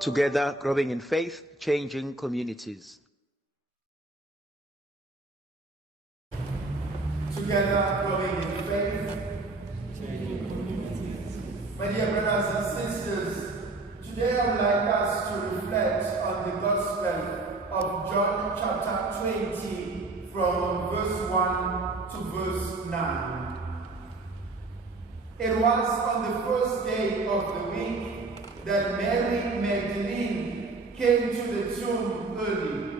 Together, growing in faith, changing communities. Together, growing in faith, changing communities. My dear brothers and sisters, today I would like us to reflect on the Gospel of John chapter 20 from verse 1 to verse 9. It was on the first day of the week that Mary Magdalene came to the tomb early,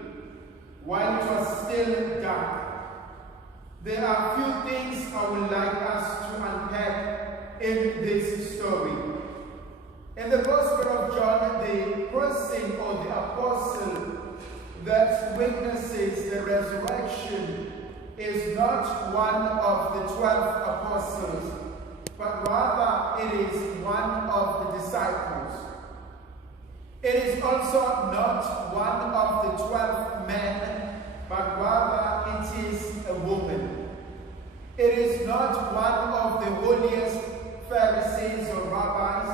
while it was still dark. There are few things I would like us to unpack in this story. In the Gospel of John, the person or the apostle that witnesses the resurrection is not one of the 12 apostles, but rather it is one of the disciples. It is also not one of the 12 men, but rather it is a woman. It is not one of the holiest Pharisees or rabbis,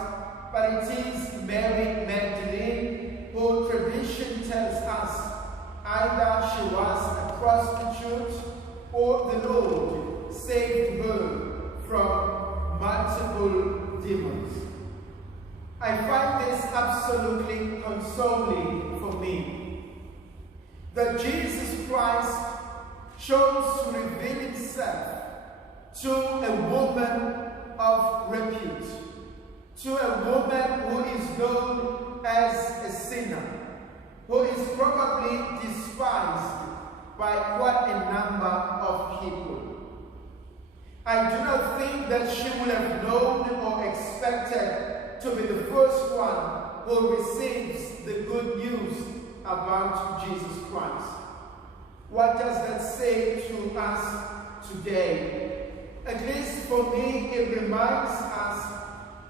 but it is Mary Magdalene, who tradition tells us either she was a prostitute or the Lord saved her from multiple demons. I find this absolutely consoling for me, that Jesus Christ chose to reveal himself to a woman of repute, to a woman who is known as a sinner, who is probably despised by quite a number of people. I do not think that she would have known or expected to be the first one who receives the good news about Jesus Christ. What does that say to us today? At least for me, it reminds us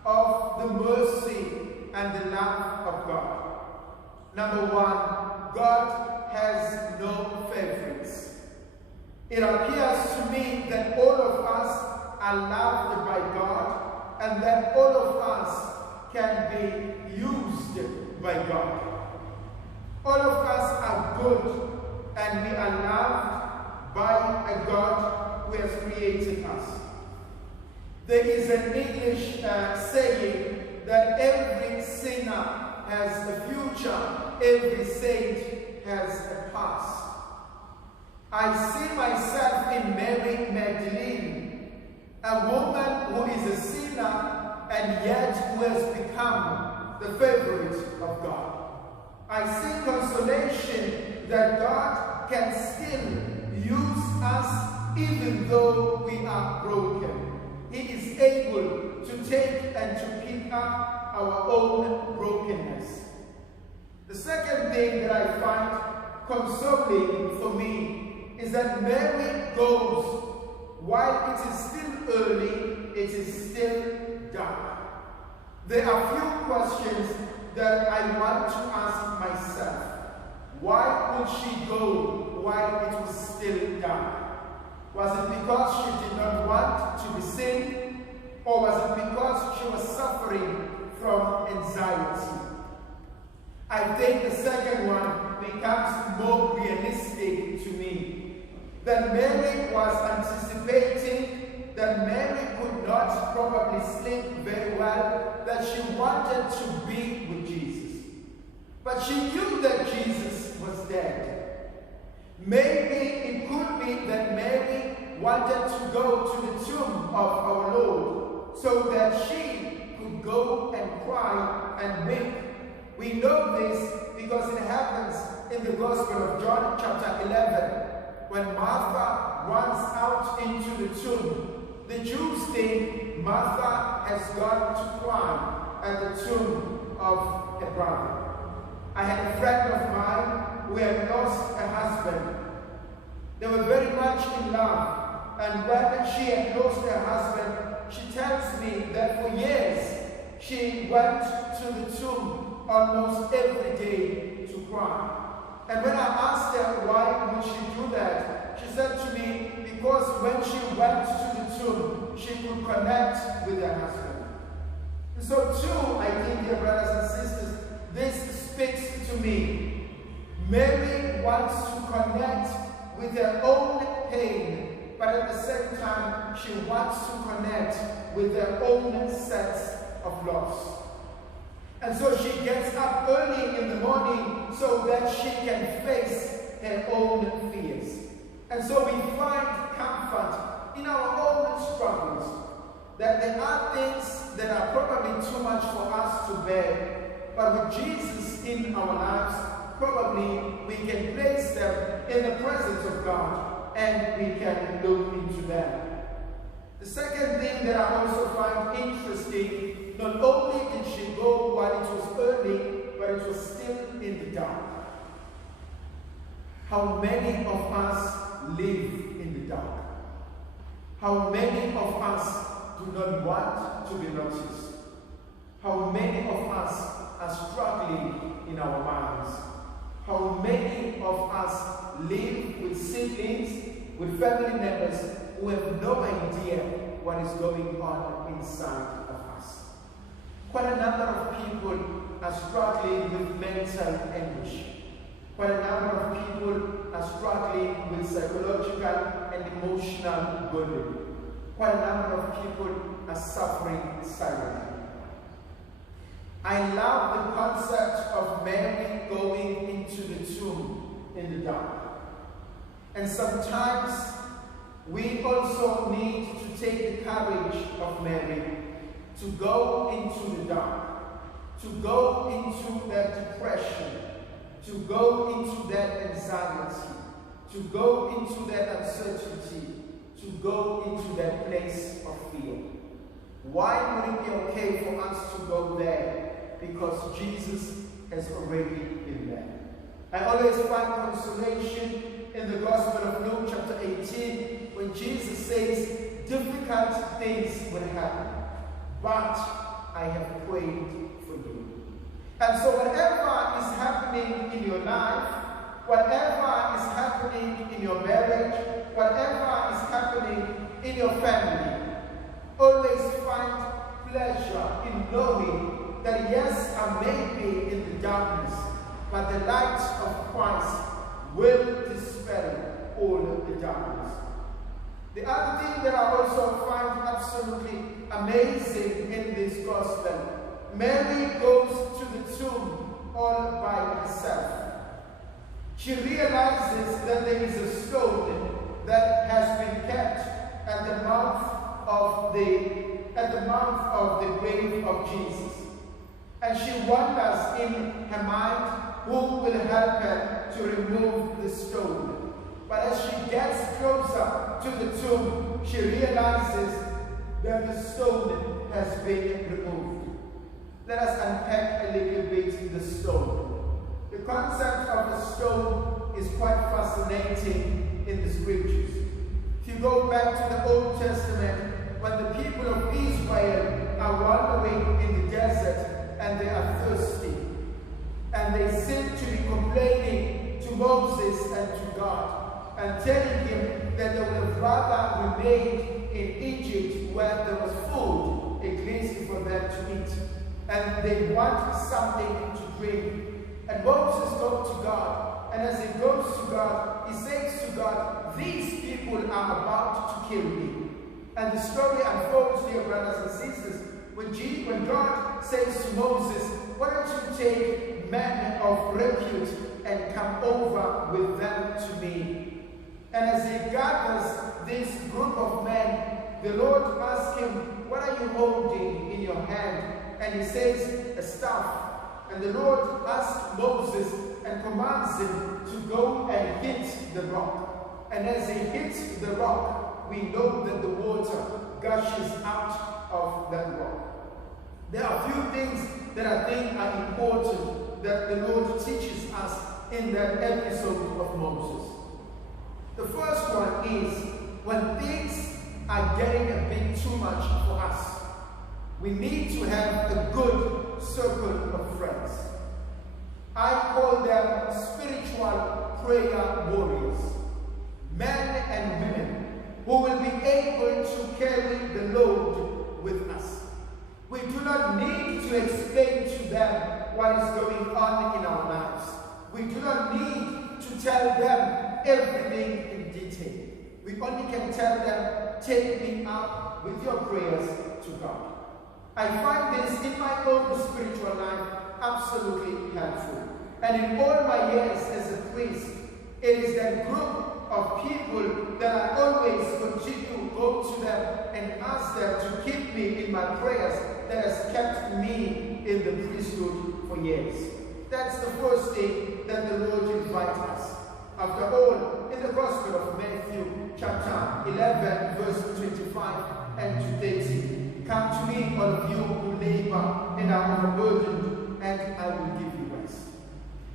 of the mercy and the love of God. Number one, God has no favorites. It appears to me that all of us are loved by God, and that all of us can be used by God. All of us are good, and we are loved by a God who has created us. There is an English saying that every sinner has a future, every saint has a past. I see myself in Mary Magdalene, a woman who is a sinner and yet who has become the favorite of God. I see consolation that God can still use us even though we are broken. He is able to take and to pick up our own brokenness. The second thing that I find consoling for me is that Mary goes while it is still early, it is still dark. There are few questions that I want to ask myself. Why would she go while it was still dark? Was it because she did not want to be seen? Or was it because she was suffering from anxiety? I think the second one becomes more realistic to me. That Mary was anticipating that Mary could not probably sleep very well, that she wanted to be with Jesus. But she knew that Jesus was dead. Maybe it could be that Mary wanted to go to the tomb of our Lord so that she could go and cry and weep. We know this because it happens in the Gospel of John chapter 11. When Martha runs out into the tomb, the Jews think Martha has gone to cry at the tomb of a brother. I had a friend of mine who had lost a husband. They were very much in love, and when she had lost her husband, she tells me that for years she went to the tomb almost every day to cry. And when I asked her why would she do that, she said to me, because when she went to the tomb, she could connect with her husband. And so too, I think, dear brothers and sisters, this speaks to me. Mary wants to connect with her own pain, but at the same time, she wants to connect with her own sense of loss. And so she gets up early in the morning so that she can face her own fears. And so we find comfort in our own struggles, that there are things that are probably too much for us to bear, but with Jesus in our lives, probably we can place them in the presence of God and we can look into them. The second thing that I also find interesting, not only did she go while it was early, but it was still in the dark. How many of us live in the dark? How many of us do not want to be noticed? How many of us are struggling in our minds? How many of us live with siblings, with family members who have no idea what is going on inside of us? Quite a number of people are struggling with mental anguish. Quite a number of people are struggling with psychological and emotional burden. Quite a number of people are suffering silently. I love the concept of Mary going into the tomb in the dark. And sometimes we also need to take the courage of Mary to go into the dark, to go into that depression, to go into that anxiety, to go into that uncertainty, to go into that place of fear. Why would it be okay for us to go there? Because Jesus has already been there. I always find consolation in the Gospel of Luke chapter 18 when Jesus says, difficult things will happen, but I have prayed for you. And so whatever is happening in your life, whatever is happening in your marriage, whatever is happening in your family, always find pleasure in knowing that yes, I may be in the darkness, but the light of Christ will dispel all of the darkness. The other thing that I also find absolutely amazing in this gospel, Mary goes to the tomb all by herself. She realizes that there is a stone that has been kept at the mouth of the grave of Jesus. And she wonders in her mind who will help her to remove the stone. But as she gets closer to the tomb, she realizes that the stone has been removed. Let us unpack a little bit the stone. The concept of the stone is quite fascinating in the scriptures. If you go back to the Old Testament, when the people of Israel are wandering in the desert and they are thirsty, and they seem to be complaining to Moses and to God, and telling him that they would have rather remained in Egypt where there was food, at least for them to eat. And they want something to drink. And Moses goes to God, and as he goes to God, he says to God, these people are about to kill me. And the story unfolds, dear brothers and sisters, when God says to Moses, why don't you take men of repute and come over with them to me? And as he gathers this group of men, the Lord asks him, what are you holding in your hand? And he says, a staff. And the Lord asks Moses and commands him to go and hit the rock. And as he hits the rock, we know that the water gushes out of that rock. There are a few things that I think are important that the Lord teaches us in that episode of Moses. The first one is, when things are getting a bit too much for us, we need to have a good circle of friends. I call them spiritual prayer warriors, men and women who will be able to carry the load with us. We do not need to explain to them what is going on in our lives. We do not need to tell them everything in detail. We only can tell them, take me up with your prayers to God. I find this in my own spiritual life absolutely helpful. And in all my years as a priest, it is that group of people that I always continue to go to them and ask them to keep me in my prayers that has kept me in the priesthood for years. That's the first thing that the Lord invites us. After all, in the Gospel of Matthew, chapter 11, verse 25 and to 30, come to me, all of you who labor and are overburdened, and I will give you rest.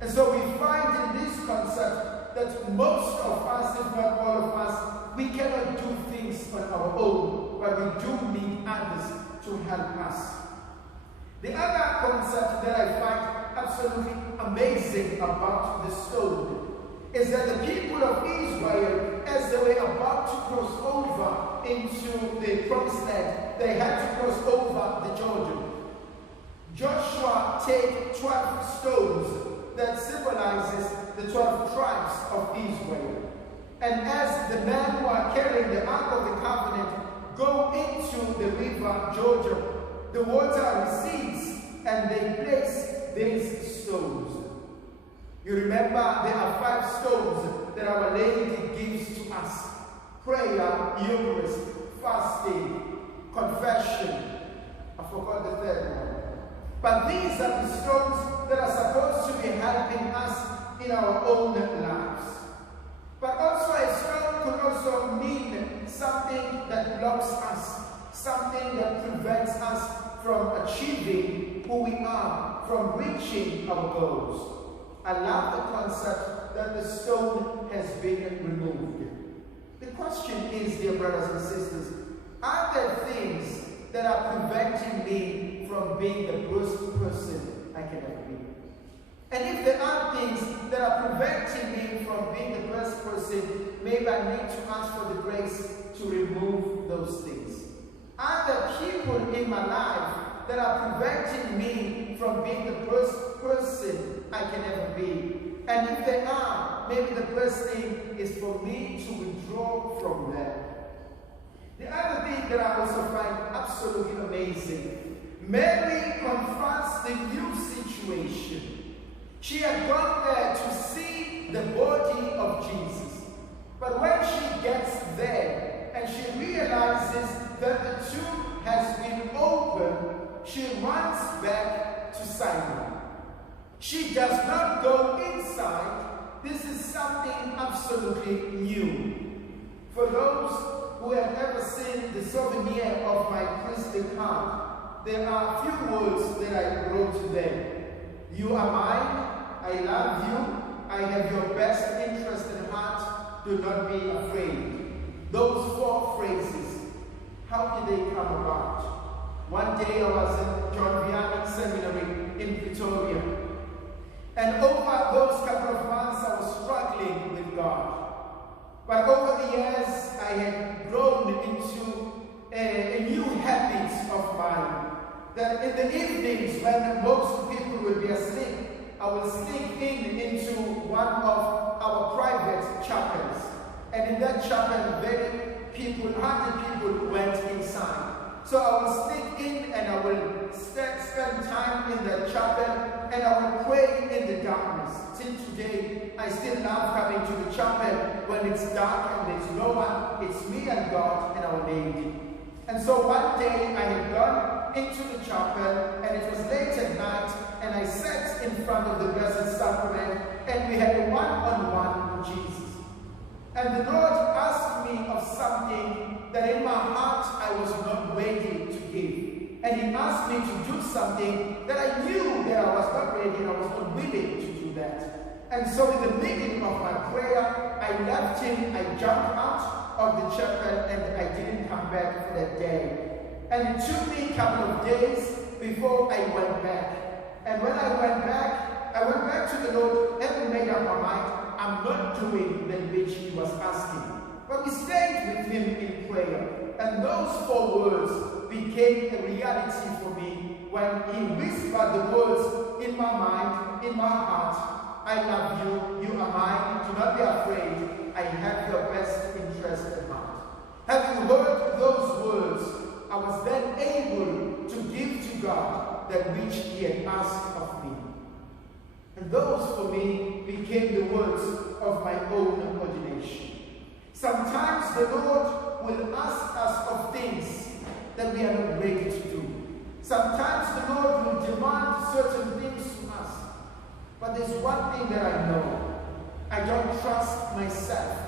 And so we find in this concept that most of us, if not all of us, we cannot do things on our own, but we do need others to help us. The other concept that I find absolutely amazing about the stone is that the people of Israel, as they were about to cross over into the promised land, they had to cross over the Jordan. Joshua take 12 stones that symbolizes the 12 tribes of Israel. And as the men who are carrying the Ark of the Covenant go into the river Jordan, the water recedes and they place these stones. You remember there are 5 stones that Our Lady gives to us: prayer, Eucharist, fasting, confession. I forgot the third one. But these are the stones that are supposed to be helping us in our own lives. But also a stone could also mean something that blocks us, something that prevents us from achieving who we are, from reaching our goals. I love the concept that the stone has been removed. The question is, dear brothers and sisters, are there things that are preventing me from being the best person I can ever be? And if there are things that are preventing me from being the best person, maybe I need to ask for the grace to remove those things. Are there people in my life that are preventing me from being the best person I can ever be? And if there are, maybe the best thing is for me to withdraw from them. The other thing that I also find absolutely amazing, Mary confronts the new situation. She had gone there to see the body of Jesus. But when she gets there and she realizes that the tomb has been opened, she runs back to Simon. She does not go inside. This is something absolutely new. For those who have ever seen the souvenir of my priestly card, there are a few words that I wrote there. You are mine, I love you, I have your best interest in heart, do not be afraid. Those 4 phrases, how did they come about? One day I was in John Vianney Seminary in Pretoria, and over those couple of months I was struggling with God. But over the years I had grown into a new habit of mine, that in the evenings when most people will be asleep, I will sneak into one of our private chapels. And in that chapel, 100 people went inside. So I will sneak in and I will spend time in the chapel and I will pray in the darkness. Till today, I still love coming to the chapel when it's dark and there's no one. It's me and God and Our Lady. And so one day I had gone into the chapel and it was late at night and I sat in front of the Blessed Sacrament and we had a one-on-one with Jesus. And the Lord asked me of something that in my heart I was not ready to give. And He asked me to do something that I knew that I was not ready and I was not willing to do that. And so in the beginning of my prayer, I left Him, I jumped out of the chapel and I didn't come back for that day. And it took me a couple of days before I went back. And when I went back to the Lord, having made up my mind, I'm not doing that which He was asking. But we stayed with Him in prayer. And those 4 words became a reality for me when he whispered the words in my mind, in my heart, I love you, you are mine, do not be afraid, I have your best interest at heart. Having heard those words, I was then able to give to God that which he had asked of me. And those for me became the words of my own ordination. Sometimes the Lord will ask us of things that we are not ready to do. Sometimes the Lord will demand certain things from us. But there's one thing that I know. I don't trust myself,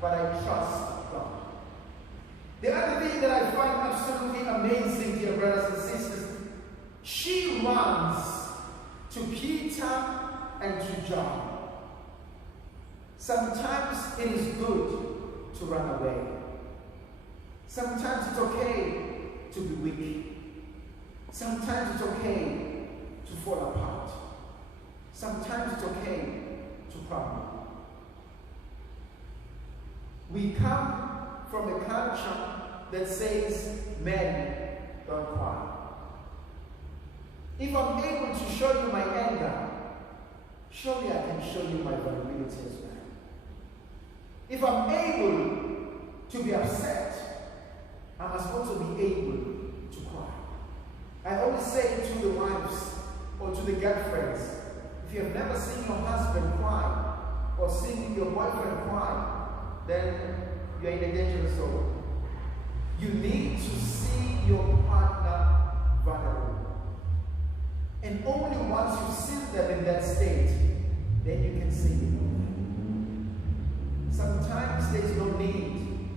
but I trust God. The other thing that I find absolutely amazing, dear brothers and sisters, she runs to Peter and to John. Sometimes it is good to run away. Sometimes it's okay to be weak. Sometimes it's okay to fall apart. Sometimes it's okay to crumble. We come from a culture that says men don't cry. If I'm able to show you my anger, surely I can show you my vulnerability as well. If I'm able to be upset, I must also be able to cry. I always say to the wives or to the girlfriends, if you have never seen your husband cry or seen your boyfriend cry, then you're in a dangerous zone. You need to see your partner vulnerable. And only once you see them in that state, then you can see it. Sometimes there's no need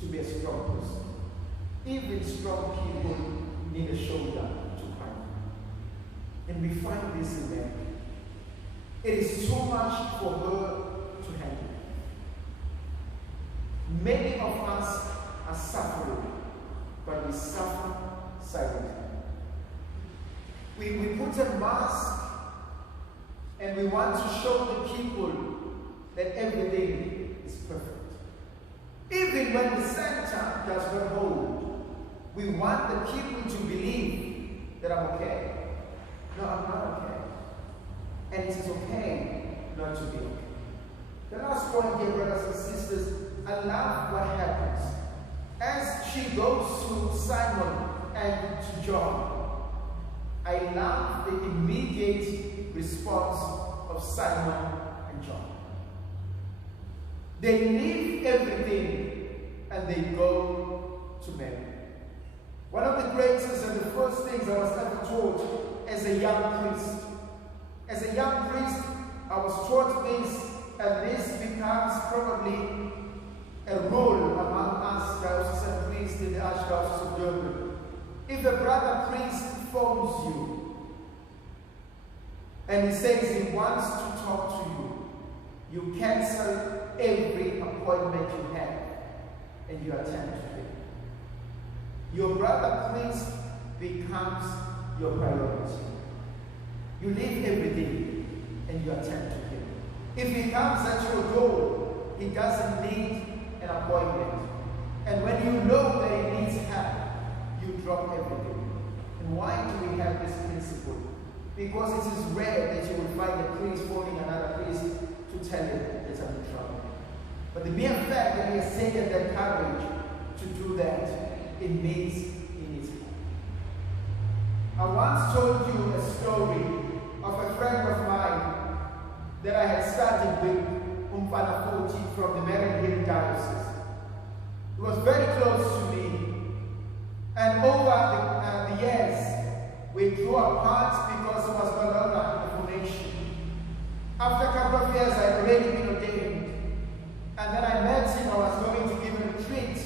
to be a strong person. Even strong people need a shoulder to cry. And we find this in them. It is too much for her to handle. Many of us are suffering, but we suffer silently. We put a mask and we want to show the people that everything is perfect. Even when the center does not hold, we want the people to believe that I'm okay. No, I'm not okay. And it is okay not to be okay. The last point, dear brothers and sisters, I love what happens. As she goes to Simon and to John, I love the immediate response of Simon and John. They leave everything and they go to Mary. One of the greatest and the first things I was ever taught as a young priest. As a young priest, I was taught this, and this becomes probably a rule among us diocesan priests in the Archdiocese of Durban. If a brother priest phones you and he says he wants to talk to you, you cancel every appointment you have and you attend to him. Your brother priest becomes your priority. You leave everything and you attend to him. If he comes at your door, he doesn't need an appointment. And when you know that he needs help, you drop everything. And why do we have this principle? Because it is rare that you will find a priest phoning another priest to tell him that I'm in trouble. But the mere fact that he has taken that courage to do that, it means he needs help. I once told you a story of a friend of mine that I had studied with, Umfana 40 from the Maryland Hill Diocese. He was very close to me, and over the years, we grew apart because he was no longer in the formation. After a couple of years, I had already been ordained, and then I met him. I was going to give him a retreat,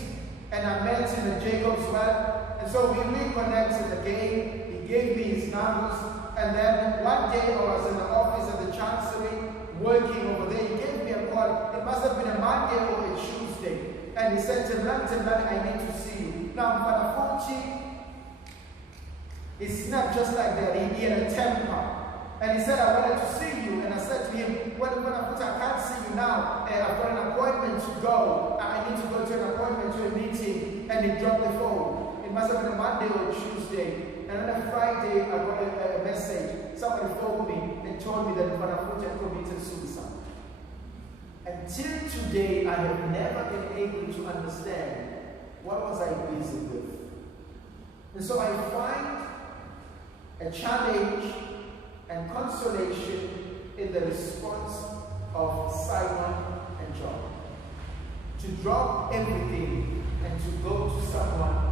and I met him at Jacob's Well, and so we reconnected again. He gave me his numbers, and then one day I was in the office at the Chancery, working over there. He gave me a call. It must have been a Monday or a Tuesday. And he said, Temlani, I need to see you. Now, Mfana 40, it's not just like that. He had a temper. And he said, I wanted to see you. And I said to him, well, I can't see you now. I've got an appointment to go. I need to go to an appointment, to a meeting. And he dropped the phone. It must have been a Monday or a Tuesday. and on a Friday, I got a message. Somebody phoned me and told me that Manafuja had committed suicide. Until today, I have never been able to understand what was I busy with. And so I find a challenge and consolation in the response of Simon and John. To drop everything and to go to someone